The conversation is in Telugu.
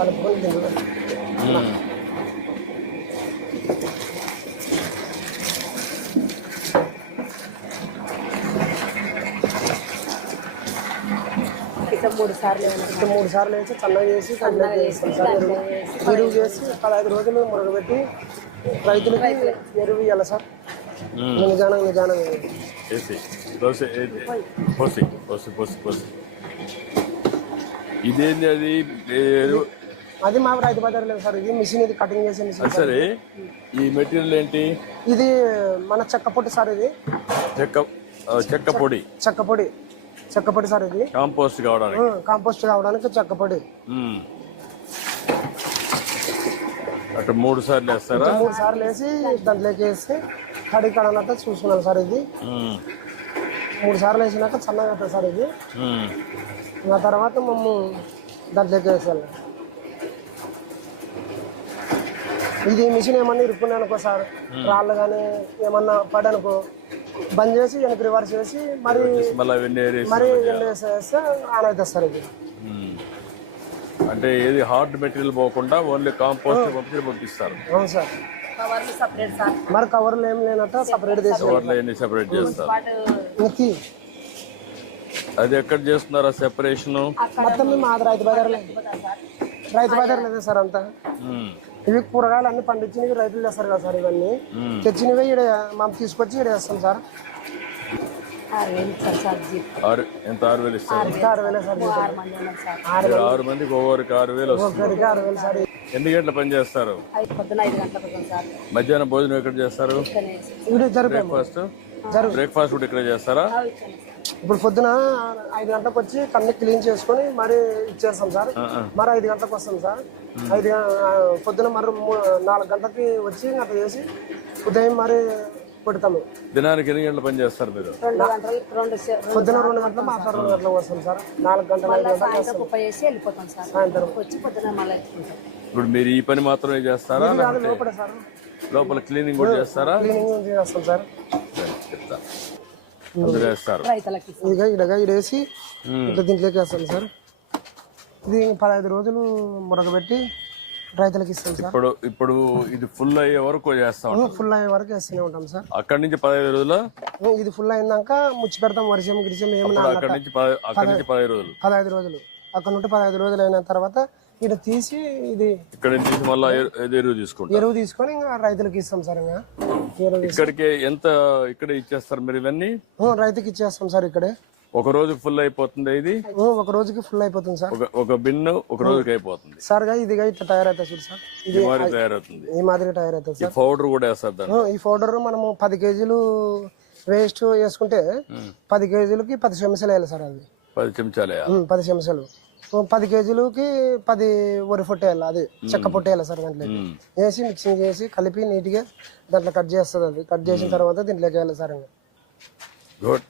కలుపుకొని దీంట్లో మూడు సార్లు వేసి చల్లగా చేసి కంప్లీట్ చేస్తాం సార్. ఎరువు చేసి 15 రోజులు మురగబెట్టి రైతులకి ఎరువు ఇవ్వాలి సార్. నిజానం ఇదేంటి అది అది మా రైతు బజార్ లేదు సార్. ఇది మిషన్, ఇది కటింగ్ చేసే మిషన్. సరే, ఈ మెటీరియల్ ఏంటి? ఇది మన చెక్క పొడి సార్. ఇది చెక్క పొడి సార్. ఇది కాంపోస్ట్ కావడానికి చెక్క పొడి. అటు 3 సార్లు వేస్తారా? 3 సార్లు వేసి దాంట్లోకి వేసి కడిగి కడాలంతా చూసుకున్నాను సార్. ఇది 3 సార్లు వేసినాక చల్లగా అవుతుంది సార్. ఇది ఆ తర్వాత మేము దాంట్లోకి వేసాను. ఇది మిషన్ ఏమన్నా ఇరుక్కున్నాయి అనుకో సార్, రాళ్ళు కానీ ఏమన్నా పడనుకో బంద్ చేసి వెనక్కి రివర్స్ చేసి మరి వేస్తే ఆన్ అవుతుంది సార్. ఇది అంటే ఏది హార్డ్ మెటీరియల్ పోకుండా ఓన్లీ కాంపోస్ట్ పంపిస్తారు. అవును సార్. మరి కవర్లు ఏం లేనట్ట సపరేట్ చేస్తారు. అది ఎక్కడ చేస్తున్నారా సెపరేషన్? మొత్తం మేము రైతు బజార్ లేదు సార్. అంతా ఇవి కూరగాయలు అన్ని పండించినవి రైతులు చేస్తారు కదా సార్. ఇవన్నీ తెచ్చినవి ఇక్కడ మనం తీసుకొచ్చి ఇక్కడ వేస్తాం సార్. 6,000 ఇస్తారు. 6,000 సార్. 6 మందికి ఒక్కొక్కరికి 6,000 వస్తుంది. సార్. ఎన్ని గంటల పని చేస్తారు? మధ్యాహ్నం భోజనం ఎక్కడ చేస్తారు? బ్రేక్ఫాస్ట్ కూడా ఇక్కడ చేస్తారా? ఇప్పుడు పొద్దున 5 గంటలకు వచ్చి కన్ను క్లీన్ చేసుకొని మరి ఇచ్చేస్తాం సార్. మరి 5 గంటలకు వస్తాం సార్. పొద్దున మరి 4 గంటలకి వచ్చి అట్లా చేసి ఉదయం మరి పెడతాము. దినానికి ఎన్ని గంటల పని చేస్తారు మీరు? పొద్దున 2 గంటల మాత్రం 2 గంటలకు వస్తాం సార్. 4 గంటల సాయంత్రం. ఇప్పుడు మీరు ఈ పని మాత్రమే చేస్తారా? లోపల సార్. లోపల క్లీనింగ్ కూడా చేస్తారా? క్లీనింగ్ చేస్తాం సార్. వేస్తారు ఇడేసి ఇట్లా దీంట్లోకి వేస్తాం సార్. ఇది 15 రోజులు మురగబెట్టి రైతులకు ఇస్తాం సార్. ఇప్పుడు ఇది ఫుల్ అయ్యే వరకు చేస్తాం. ఫుల్ అయ్యే వరకు వేస్తూనే ఉంటాం సార్. అక్కడి నుంచి 15 రోజులు ఇది ఫుల్ అయినాక ముచ్చి పెడతాం. వర్షం గిరిశం ఏమన్నా 15 రోజులు. 15 రోజులు అక్కడ నుండి 15 రోజులు అయిన తర్వాత ఇక్కడ తీసి ఇది ఇక్కడ తీసి మళ్ళీ ఎరువు తీసుకొని ఇంకా రైతులకు ఇస్తాం సార్. ఇంకా ఇక్కడికి ఎంత ఇక్కడ ఇచ్చేస్తారు మీరు? ఇవన్నీ రైతుకి ఇచ్చేస్తాం సార్. ఇక్కడే ఒక రోజు ఫుల్ అయిపోతుంది. ఇది ఒక రోజుకి ఫుల్ అయిపోతుంది సార్. ఒక బిన్ను ఒక రోజుకి అయిపోతుంది సార్. ఇదిగా ఇట్లా తయారవుతుంది చూడు సార్. ఇది తయారవుతుంది. ఈ మాదిరి తయారవుతుంది సార్. పౌడర్ కూడా వేస్తారు. ఈ పౌడర్ మనము 10 కేజీలు వేస్ట్ వేసుకుంటే 10 కేజీలకి 10 చెంచాలు వేయాలి సార్. అది 10 చెంచాలు. 10 చెంచాలు 10 కేజీలకి 10 వరి పొట్టు వేయాలి. అది చెక్క పొట్టు వేయాలి సార్. దాంట్లో వేసి మిక్సింగ్ చేసి కలిపి నీట్గా దాంట్లో కట్ చేస్తుంది. అది కట్ చేసిన తర్వాత దీంట్లోకి వేయాలి సార్. గుడ్.